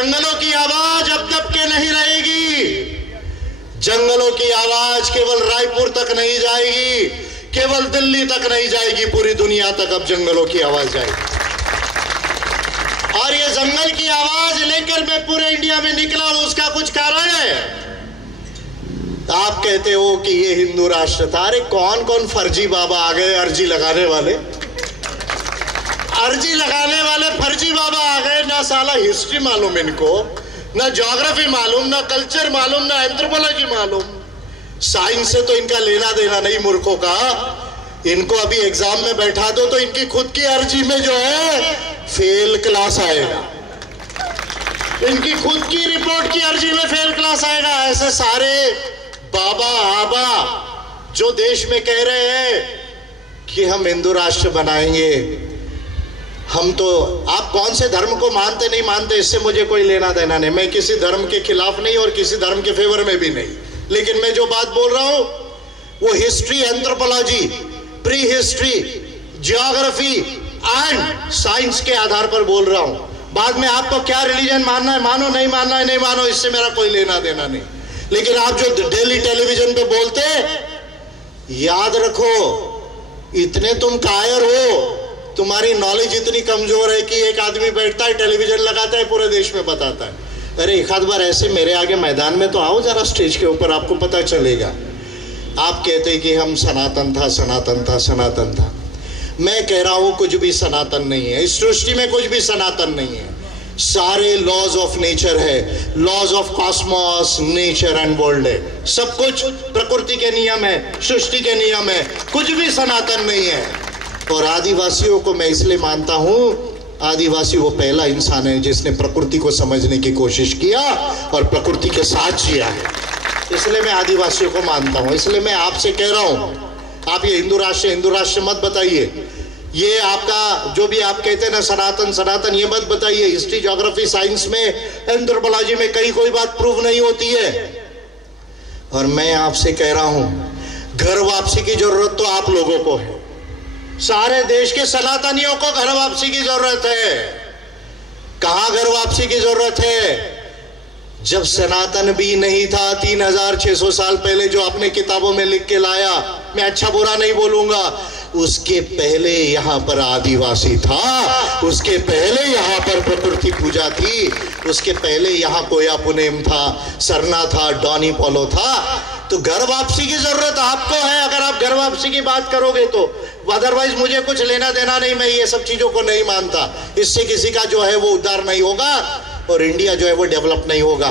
जंगलों की आवाज अब दब के नहीं रहेगी। जंगलों की आवाज केवल रायपुर तक नहीं जाएगी, केवल दिल्ली तक नहीं जाएगी, पूरी दुनिया तक अब जंगलों की आवाज जाएगी। और ये जंगल की आवाज लेकर मैं पूरे इंडिया में निकला हूं, उसका कुछ कारण है। आप कहते हो कि ये हिंदू राष्ट्र था। अरे कौन कौन फर्जी बाबा आ गए, अर्जी लगाने वाले फर्जी बाबा आ गए। ना साला हिस्ट्री मालूम इनको, ना ज्योग्राफी मालूम, ना कल्चर मालूम, ना एंथ्रोपोलॉजी मालूम। साइंस से तो इनका लेना देना नहीं मूर्खों का। इनको अभी एग्जाम में बैठा दो तो इनकी खुद की अर्जी में जो है फेल क्लास आएगा, इनकी खुद की रिपोर्ट की अर्जी में फेल क्लास आएगा। ऐसे सारे बाबा आबा जो देश में कह रहे हैं कि हम हिंदू राष्ट्र बनाएंगे, हम तो, आप कौन से धर्म को मानते नहीं मानते इससे मुझे कोई लेना देना नहीं। मैं किसी धर्म के खिलाफ नहीं और किसी धर्म के फेवर में भी नहीं, लेकिन मैं जो बात बोल रहा हूं वो history, anthropology, pre history, geography and science के आधार पर बोल रहा हूं। बाद में आपको क्या रिलीजन मानना है मानो, नहीं मानना है नहीं मानो, इससे मेरा कोई लेना देना नहीं। लेकिन आप जो डेली टेलीविजन पे बोलते, याद रखो इतने तुम कायर हो, तुम्हारी नॉलेज इतनी कमजोर है कि एक आदमी बैठता है, टेलीविजन लगाता है, पूरे देश में बताता है। अरे एक आध बार ऐसे मेरे आगे मैदान में तो आओ जरा, स्टेज के ऊपर, आपको पता चलेगा। आप कहते कि हम सनातन था, सनातन था, सनातन था। मैं कह रहा हूं कुछ भी सनातन नहीं है, इस सृष्टि में कुछ भी सनातन नहीं है। सारे लॉज ऑफ नेचर है, laws of cosmos, nature and world है। सब कुछ प्रकृति के नियम है, सृष्टि के नियम है, कुछ भी सनातन नहीं है। और आदिवासियों को मैं इसलिए मानता हूं, आदिवासी वो पहला इंसान है जिसने प्रकृति को समझने की कोशिश किया और प्रकृति के साथ जिया है, इसलिए मैं आदिवासियों को मानता हूं। इसलिए मैं आपसे कह रहा हूं, आप ये हिंदू राष्ट्र मत बताइए। ये आपका जो भी आप कहते हैं ना सनातन सनातन, ये मत बताइए। हिस्ट्री, ज्योग्राफी, साइंस में, एंथ्रोपोलॉजी में कहीं कोई बात प्रूव नहीं होती है। और मैं आपसे कह रहा हूं, घर वापसी की जरूरत तो आप लोगों को है। सारे देश के सनातनियों को घर वापसी की जरूरत है। कहां घर वापसी की जरूरत है? जब सनातन भी नहीं था 3600 साल पहले, जो अपने किताबों में लिख के लाया, मैं अच्छा बुरा नहीं बोलूंगा, उसके पहले यहां पर आदिवासी था, उसके पहले यहां पर प्रकृति पूजा थी, उसके पहले यहां कोया पुनेम था, सरना था, डॉनी पोलो था। तो घर वापसी की जरूरत आपको है, अगर आप घर वापसी की बात करोगे तो। अदरवाइज मुझे कुछ लेना देना नहीं, मैं ये सब चीजों को नहीं मानता। इससे किसी का जो है वो उद्धार नहीं होगा और इंडिया जो है वो डेवलप नहीं होगा।